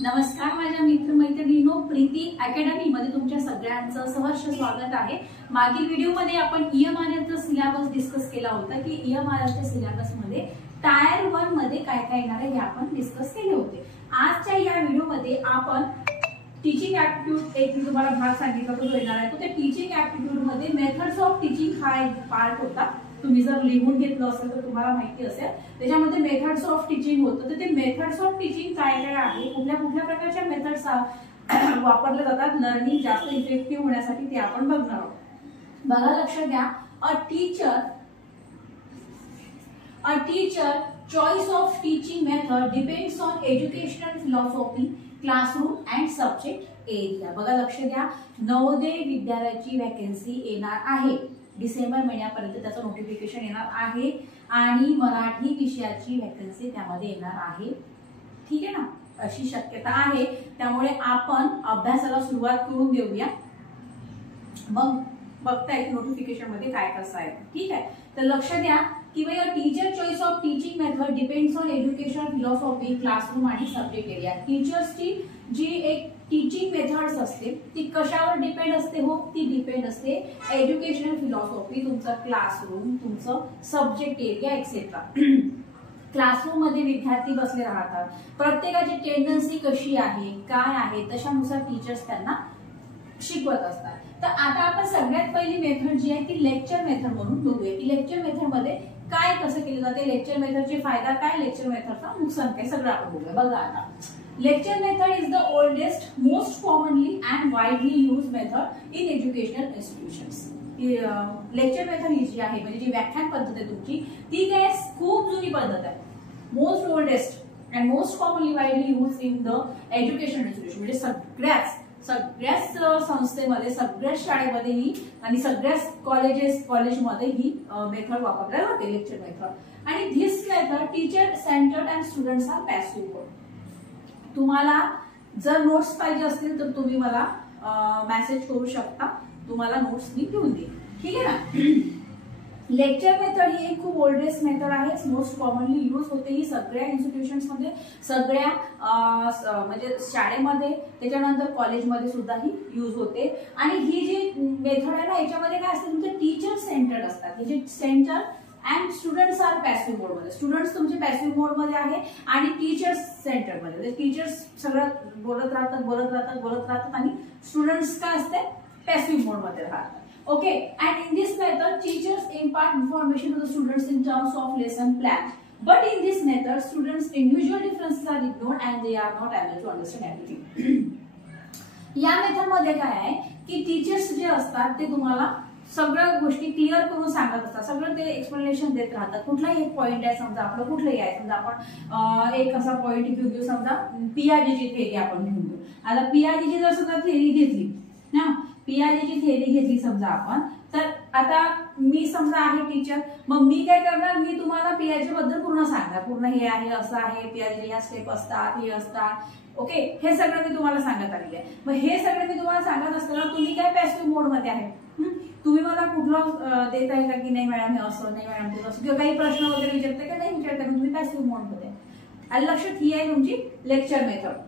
नमस्कार माझ्या मित्रमैत्रिणींनो, प्रीती अकॅडमी मध्ये तुमच्या सगळ्यांचं सहर्ष स्वागत आहे। मागील व्हिडिओ मध्ये आपण ईएमआरएफचा सिलेबस डिस्कस केला होता की ईएमआरएफच्या सिलेबस मध्ये टायर 1 मध्ये काय काय येणार आहे हे आपण डिस्कस केले होते। आजच्या या व्हिडिओ मध्ये आपण टीचिंग ऍप्टिट्यूड एक मी तुम्हाला भाग सांगितला तो येणार आहे। तो त्या टीचिंग ऍप्टिट्यूड मध्ये मेथड्स ऑफ टीचिंग हा एक पार्ट होता। तुम्ही जर लिहून घेतलं असेल तर तुम्हाला माहिती असेल त्याच्यामध्ये मेथड्स ऑफ टीचिंग होतं। तर ते मेथड्स ऑफ टीचिंग काय काय आहे, कुठल्या कुठल्या प्रकारच्या मेथड्स वापरले जातात लर्निंग जास्त इफेक्टिव्ह होण्यासाठी ते आपण बघणार आहोत। बघा लक्ष द्या, a teacher choice of teaching method depends on educational philosophy, classroom and subject area। बघा लक्ष द्या, नवोदय विद्यालयाची वॅकन्सी येणार आहे डिसेंबर महिन्यापर्यंत, त्याचं नोटिफिकेशन येणार आहे आणि मराठी विषयाची वॅकन्सी त्यामध्ये येणार आहे। ठीक आहे ना, अशी शक्यता आहे। त्यामुळे आपण अभ्यासाला सुरुवात करून देऊया, मग बघता येईल नोटिफिकेशन मध्ये काय कसं आहे। ठीक आहे, तर लक्ष द्या की भाई teacher choice of teaching method depends on education philosophy, classroom आणि सब्जेक्ट एरिया। टीचर्सची जी एक टीचिंग मेथड्स असते ती कशावर डिपेंड असते हो, ती डिपेंड असते एज्युकेशनल फिलॉसॉफी, तुमचा क्लासरूम, तुमचं सब्जेक्ट एरिया एक्सेट्रा। क्लासरूम मध्ये विद्यार्थी बसले राहतात, प्रत्येकाची टेंडन्सी कशी आहे काय आहे तशानुसार टीचर्स त्यांना शिकवत असतात। तर आता आपण सगळ्यात पहिली मेथड जी आहे ती लेक्चर मेथड म्हणून बघूया की लेक्चर मेथड मध्ये काय कसं केलं जाते, लेक्चर मेथडचे फायदा काय, लेक्चर मेथडचा नुकसान काय, सगळं आपण बघूया। बघा आता, lecture method is the oldest most commonly and widely use method in educational institutions. Lecture method ही जी आहे म्हणजे जी व्याख्यान पद्धत आहे तुमची ती काय खूप जुनी पद्धत आहे। Most oldest and most commonly widely use in the educational institution, म्हणजे सगळ्याच संस्थेमध्ये, सगळ्याच शाळेमध्ये ही आणि सगळ्याच कॉलेजमध्ये ही मेथड वापरल्या जाते, लेक्चर मेथड। आणि this method teacher centred and students are passive mode. तुम्हाला जर नोट्स पाहिजे असतील तर तुम्ही मला मेसेज करू शकता, तुम्हाला नोट्स मी घेऊन देईन। ठीक आहे ना। लेक्चर मेथड ही एक खूप ओल्डेस्ट मेथड आहे, मोस्ट कॉमनली यूज होते ही सगळ्या इन्स्टिट्यूशन्स मध्ये, सगळ्या म्हणजे शाळेमध्ये, त्याच्यानंतर कॉलेजमध्ये सुद्धा ही यूज होते। आणि ही जी मेथड आहे ना याच्यामध्ये काय असतं, तुमचे टीचर सेंटर्ड असतात, हे जे centre and students are passive mode मध्ये, स्टुडंट्स तुमचे पॅसिव्ह मोड मध्ये आहे आणि टीचर्स सेंटर मध्ये, टीचर्स सगळं बोलत राहतात आणि स्टुडंट्स काय असते पॅसिव्ह मोड मध्ये राहतात। Okay, and in this method, teachers impart information to the students in terms of lesson plan. But in this method, students' individual differences are ignored and they are not able to understand everything. या method मध्ये काय आहे की teachers जे असतात ते तुम्हाला सगळ्या गोष्टी क्लिअर करून सांगत असतात, सगळं ते एक्सप्लेनेशन देत राहतात। कुठलाही एक पॉइंट आहे, समजा आपलं कुठलंही आहे, समजा आपण एक असा पॉइंट घेऊ, समजा पीआरजीची थेरी आपण घेऊन घेऊ। आता पीआरजीची जर समजा थेरी घेतली ना, पीआरजीची थेरी घेतली समजा आपण, तर आता मी समजा आहे टीचर, मग मी काय करणार, मी तुम्हाला पीआरजी बद्दल पूर्ण सांगणार, पूर्ण हे आहे असं आहे, पीआरजी ह्या स्टेप असतात, हे असतात, ओके, हे सगळं मी तुम्हाला सांगत आलेले आहे। मग हे सगळं मी तुम्हाला सांगत असताना तुम्ही काय पॅसिव्ह मोड मध्ये आहे, तुम्ही मला कुठलं देत आहे का की नाही मॅडम हे असं, नाही मॅडम ते असं, किंवा काही प्रश्न वगैरे विचारते का नाही विचारता, तुम्ही पॅसिव्ह मोड मध्ये। आणि लक्षात ही आहे तुमची लेक्चर मेथड।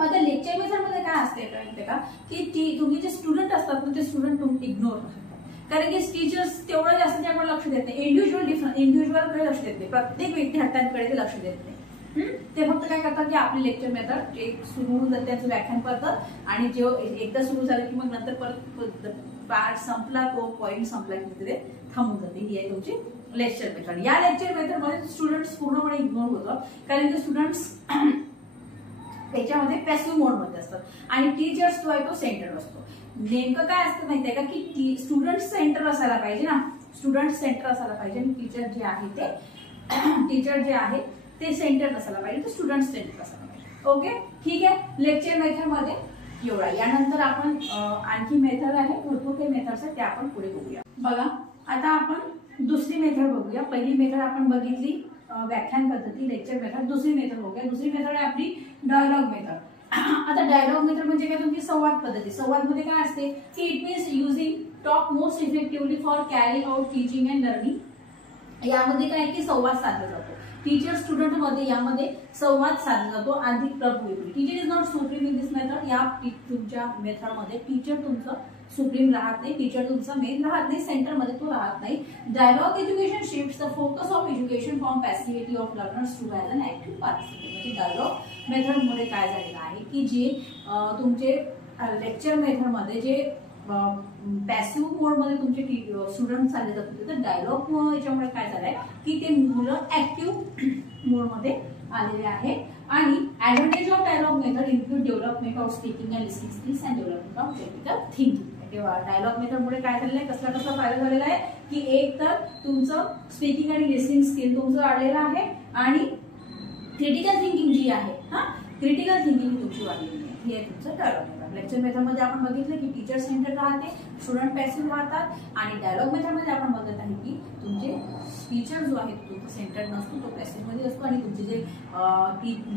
आता लेक्चर मेथड मध्ये काय असते कळते का की तुम्ही जे स्टुडंट असतात ना ते स्टुडंट तुम्ही इग्नोर करतात, कारण की टीचर्स तेवढं जास्त त्याकडे लक्ष देत नाही, इंडिव्हिज्युअलकडे लक्ष देत नाही, प्रत्येक विद्यार्थ्यांकडे ते लक्ष देत नाही। ते फक्त काय करतात की आपली लेक्चर मेथड एक सुरू होऊन जाते, त्याचं व्याख्यान करतात आणि जेव्हा एकदा सुरू झालं की मग नंतर परत पार्ट संपला, तो पॉइंट संपला की तिथे थांबून जाते। ही आहे तुमची लेक्चर मेथड। या लेक्चर मेथड मध्ये स्टुडंट्स पूर्णपणे इग्नोर होतात, कारण की स्टुडंट्स त्याच्यामध्ये पॅसिव्ह मोड मध्ये असतात आणि टीचर्स जो आहे तो सेंटर असतो। नेमकं काय असतं माहितीये का की स्टुडंट सेंटर असायला पाहिजे ना, स्टुडंट सेंटर असायला पाहिजे आणि टीचर जे आहे ते सेंटर असायला पाहिजे, तर स्टुडंट सेंटर असायला पाहिजे। ओके, ठीक आहे, लेक्चर मेथड मध्ये एवढा। यानंतर आपण आणखी मेथड आहे, भरपूर काही मेथड्स आहेत, त्या आपण पुढे बघूया। बघा आता आपण दुसरी मेथड बघूया। पहिली मेथड आपण बघितली व्याख्यान पद्धती, लेक्चर मेथड। दुसरी मेथड बघूया, दुसरी मेथड आहे आपली डायलॉग मेथड। आता डायलॉग मेथड म्हणजे काय, तुमची संवाद पद्धती। संवाद मध्ये काय असते की it means using talk most effectively for carrying out teaching and learning. यामध्ये काय की संवाद साधला जातो। टीचर स्टुडंट मध्ये यामध्ये संवाद साधला जातो अधिक प्रभावी. Teacher is not supreme in this method. या तुमच्या मेथड मध्ये टीचर तुमचं सुप्रीम राहत नाही, टीचर तुमचा मेन राहत नाही, सेंटर मध्ये तो राहत नाही. Dialogue education shifts the focus of education from passivity of learners to as an active participate. म्हणजे डायलॉग मेथड मुळे काय झालेलं आहे की जे तुमचे लेक्चर मेथड मध्ये जे पॅसिव्ह मोड मध्ये तुमचे स्टुडंट चालले जात होते, तर डायलॉग याच्यामुळे काय झालंय की ते मुलं ऍक्टिव्ह मोड मध्ये आलेले आहे. आणि advantage of dialogue method include development of speaking and listening skills and development of critical thinking. तेव्हा डायलॉग मेथड मुळे काय झालेलं आहे, कसला कसला फायदा झालेला आहे की एक तर तुमचं स्पीकिंग आणि लिसनिंग स्किल तुमचं वाढलेलं आहे आणि क्रिटिकल थिंकिंग जी आहे, क्रिटिकल थिंकिंग तुमची वाढलेली आहे. हे आहे तुमचं डायलॉग मेथड. लेक्चर मेथड मध्ये आपण बघितलं की टीचर सेंटर राहते, स्टुडंट पॅसिव्ह राहतात. आणि डायलॉग मेथड मध्ये आपण बघत आहे की तुमचे टीचर जो आहे तो सेंटर नसतो, तो पॅसिव्ह मध्ये असतो आणि तुमचे जे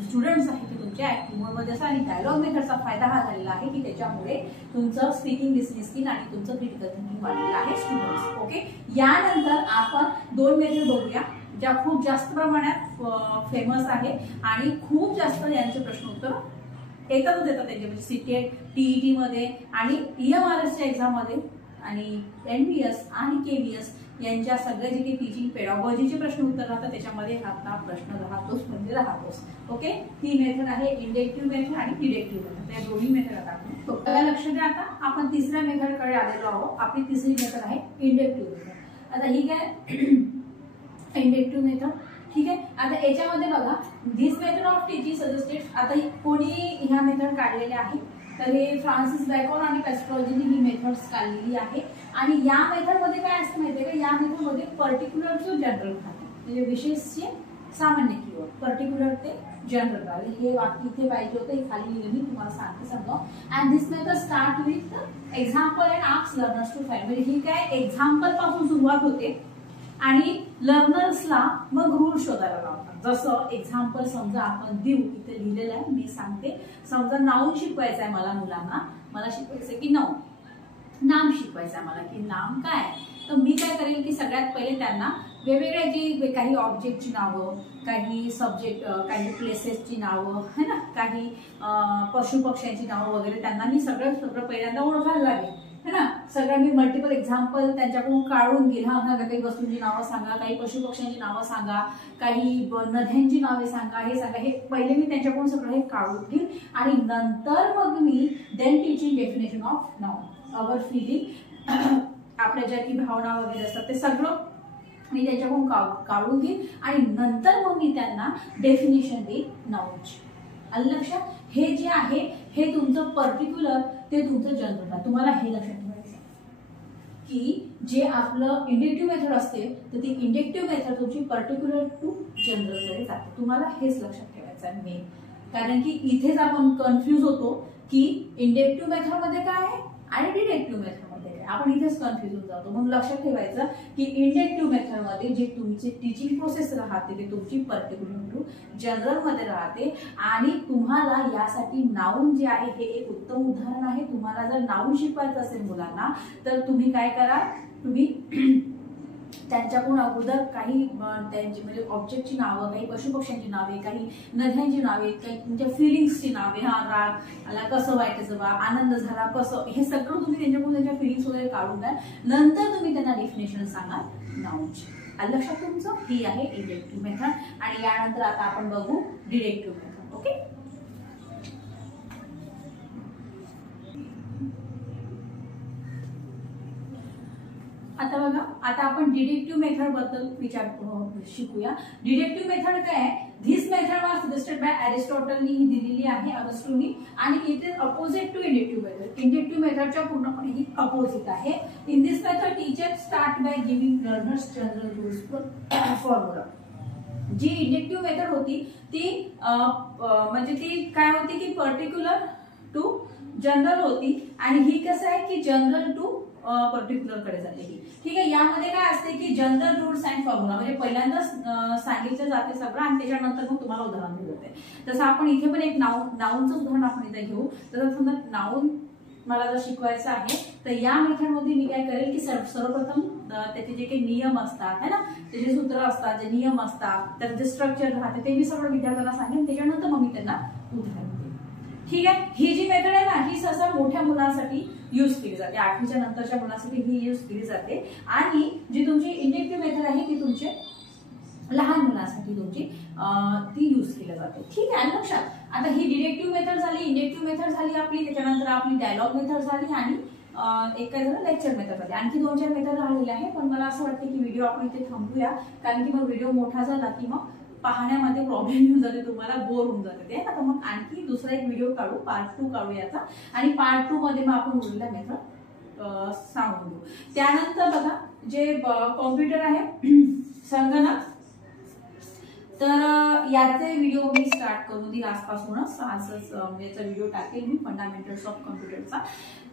स्टुडंट्स आहेत ते तुमच्या ऍक्टिव्ह मोड मध्ये असतात. आणि डायलॉग मेथडचा फायदा हा झालेला आहे की त्याच्यामुळे तुमचं स्पीकिंग लिसनिंग स्किल आणि तुमचं क्रिटिकल थिंकिंग वाढलेलं आहे स्टुडंट्स. ओके, यानंतर आपण दोन मेथड बघूया ज्या खूप जास्त प्रमाणात फेमस आहे आणि खूप जास्त यांचे प्रश्न उत्तर येतातच येतात त्यांचे, म्हणजे सीटेट, टीईटी मध्ये आणि EMRSच्या एक्झाम मध्ये आणि NBS आणि KVS यांच्या सगळे जे काही टीचिंग पेडॉगॉजीचे प्रश्न उत्तर राहतात त्याच्यामध्ये हा प्रश्न राहतोच म्हणजे राहतोच. ओके, ही मेथड आहे इंडेक्टिव्ह मेथड आणि डिडक्टिव्ह मेथड. त्या दोन्ही मेथड आता आपण बघूया. लक्ष द्या, आता आपण तिसऱ्या मेथडकडे आलेलो आहोत. आपली तिसरी मेथड आहे इंडेक्टिव्ह मेथड. आता ही काय इंडेक्टिव्ह मेथड, ठीक आहे. आता याच्यामध्ये बघा, this method of teaching suggested. आता कोणी ह्या मेथड काढलेल्या आहे, तर हे फ्रान्सिस बेकॉन आणि पेस्ट्रोलजीने ही मेथड्स काढलेली आहे. आणि या मेथड मध्ये काय असतं माहितीये का, या मेथड मध्ये पर्टिक्युलर टू जनरल राहते, म्हणजे विशेषचे सामान्य कीवर्ड, पर्टिक्युलर ते जनरल राहते. हे वाक्य इथे पाहिजे होतं, हे खाली लिहिलं मी तुम्हाला सांगते समजा. And this method start with example and ask learners to find. म्हणजे ही काय एक्झाम्पल पासून सुरुवात होते आणि लर्नर्सला मग रूल शोधायला लावतात. जसं एक्झाम्पल समजा आपण देऊ, इथे लिहिलेलं आहे, मी सांगते. समजा नाऊन शिकवायचं आहे मला मुलांना, मला शिकवायचं की नाम शिकवायचं आहे मला की नाम काय, तर मी काय करेल की सगळ्यात पहिले त्यांना वेगवेगळ्या जी काही ऑब्जेक्टची नावं, काही सब्जेक्ट, काही प्लेसेसची नावं है ना, काही पशु पक्ष्यांची नावं वगैरे त्यांना मी सगळं पहिल्यांदा ओळखायला लागेल है ना. सगळं मी मल्टिपल एक्झाम्पल त्यांच्याकडून काढून घेईल. काही वस्तूंची नावं सांगा, काही पशु पक्ष्यांची नावं सांगा, काही नद्यांची नावे सांगा, हे सांगा. हे पहिले मी त्यांच्याकडून सगळं हे काढून घेईल आणि नंतर मग मी then teaching definition of noun, our filling, आपल्या ज्या की भावना वगैरे असतात ते सगळं मी त्यांच्याकडून काढून घेईल आणि नंतर मग मी त्यांना डेफिनेशन देईल नाउनची. आलं लक्षात. हे जे आहे हे तुमचं पर्टिक्युलर ते तुमचं जनरल आहे. तुम्हाला हे लक्षात ठेवायचं की जे आपलं इंडेक्टिव्ह मेथड असते तर ती इंडेक्टिव्ह मेथड तुमची पर्टिक्युलर टू जनरल कडे जाते. तुम्हाला हेच लक्षात ठेवायचं आहे मेन, कारण की इथेच आपण कन्फ्यूज होतो की इंडेक्टिव्ह मेथड मध्ये काय आहे आणि डिडक्टिव्ह मेथड मध्ये काय, आपण इथेच कन्फ्यूज होऊन जातो. म्हणून लक्षात ठेवायचं की इंडेक्टिव्ह मेथड मध्ये जे तुमची टीचिंग प्रोसेस राहते ते तुमची पर्टिक्युलर टू जनरल मध्ये राहते. आणि तुम्हाला यासाठी नाउन जे आहे हे एक उत्तम उदाहरण आहे. तुम्हाला जर नाउन शिकवायचं असेल मुलांना तर तुम्ही काय करा, तुम्ही त्यांच्याकडून अगोदर काही त्यांची म्हणजे ऑब्जेक्टची नावं, काही पशुपक्ष्यांची नावे, काही नद्यांची नावे, काही तुमच्या फिलिंग्सची नावे, हा राग आला कसं वाटायचं बा, आनंद झाला कसं, हे सगळं तुम्ही त्यांच्याकडून त्यांच्या फिलिंग्स वगैरे काढून द्या. नंतर तुम्ही त्यांना डेफिनेशन सांगा नाउनची. लक्षात तुमचं ही आहे इंडेक्टिव्ह मेथड. आणि यानंतर आता आपण बघू डिडक्टिव्ह मेथड. ओके, आता बघा, आता आपण डिडक्टिव्ह मेथड बद्दल शिकूया. डिडक्टिव्ह मेथड काय आहे, this method was suggested by अरिस्टॉटलनी ही दिलेली आहे अगस्टूनी आणि it is opposite to inductive method. Inductive मेथडच्या पूर्णपणे ही अपोजिट आहे. In this method teacher start by giving learners general rules formula. जी इंडेक्टिव्ह मेथड होती ती म्हणजे ती काय होती की पर्टिक्युलर टू जनरल होती आणि ही कसं आहे की जनरल टू पर्टिक्युलर कडे जाते ही. ठीक आहे, यामध्ये काय असते की जनरल रूल्स अँड फॉर्म्युला, म्हणजे पहिल्यांदा सांगितलं जाते सगळं आणि त्याच्यानंतर मग तुम्हाला उदाहरण दिलं जाते. जसं आपण इथे पण एक नाऊनचं उदाहरण आपण इथे घेऊ. तर समजा नाऊन मला जर शिकवायचं आहे तर या मेथडमध्ये मी काय करेल की सर्वप्रथम त्याचे जे काही नियम असतात है ना, त्याचे सूत्र असतात, जे नियम असतात, त्याचं जे स्ट्रक्चर राहते ते मी सगळं विद्यार्थ्यांना सांगेन, त्याच्यानंतर मग मी त्यांना उदाहरण देईन. ठीक आहे. ही जी मेथड आहे ना ही सहसा मोठ्या मुलांसाठी यूज केली जाते, 8वीच्या नंतरच्या मुलांसाठी ही यूज केली जाते. आणि जी तुमची इंडक्टिव्ह मेथड आहे ती तुमचे लहान मुलांसाठी तुमची ती यूज केली जाते. ठीक आहे. लक्षात. आता ही डिडक्टिव्ह मेथड झाली, इंडक्टिव्ह मेथड झाली आपली, त्याच्यानंतर आपली डायलॉग मेथड झाली आणि एक काय झालं लेक्चर मेथड झाली. आणखी 2-4 मेथड राहिलेले आहे, पण मला असं वाटतं की व्हिडिओ आपण इथे थांबूया, कारण की मग व्हिडिओ मोठा झाला की मग पाहण्यामध्ये प्रॉब्लेम येऊन जाते, तुम्हाला बोर होऊन जाते ते. आता मग आणखी दुसरा एक व्हिडिओ काढू, पार्ट 2 काढू याचा, आणि पार्ट 2 मध्ये मग आपण उरलेल्या मेथड सांगून देऊ. त्यानंतर बघा जे कॉम्प्युटर आहे संगणक, तर याचे व्हिडिओ मी स्टार्ट करून देईल आजपासूनच. आजच याचा व्हिडिओ टाकेल मी फंडामेंटल्स ऑफ कॉम्प्युटरचा,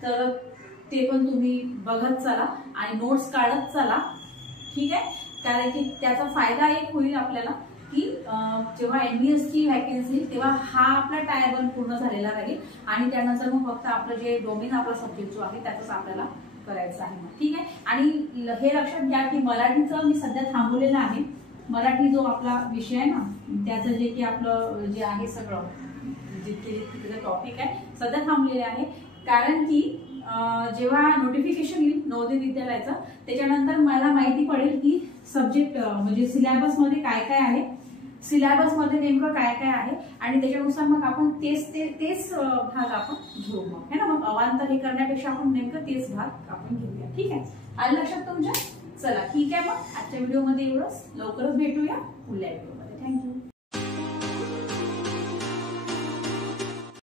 तर ते पण तुम्ही बघत चला आणि नोट्स काढत चला. ठीक आहे. कारण की त्याचा फायदा एक होईल आपल्याला की जेव्हा NBS ची व्हॅकन्सी तेव्हा हा आपला टायर 1 पूर्ण झालेला राहील आणि त्यानंतर मग फक्त आपलं जे डोमेन आपला सब्जेक्ट जो आहे त्याचाच आपल्याला करायचं आहे. ठीक आहे. आणि हे लक्षात घ्या की मराठीचं मी सध्या थांबवलेलं आहे. मराठी जो आपला विषय आहे ना त्याचं जे की आपलं जे आहे सगळं जितके टॉपिक आहे सध्या थांबलेले आहे, कारण की जेव्हा नोटिफिकेशन येईल नवोदय विद्यालयाचं त्याच्यानंतर मला माहिती पडेल की सब्जेक्ट म्हणजे सिलेबस मध्ये काय काय आहे, सिलेबस मध्ये नेमकं काय काय आहे, आणि त्याच्यानुसार मग आपण तेच भाग आपण घेऊ मग है ना. मग अवांतर हे करण्यापेक्षा आपण नेमकं तेच भाग आपण घेऊया. ठीक आहे. आलं लक्षात तुमच्या. चला ठीक आहे. मग आजच्या व्हिडिओमध्ये एवढंच. लवकरच भेटूया पुढल्या व्हिडिओमध्ये. थँक्यू.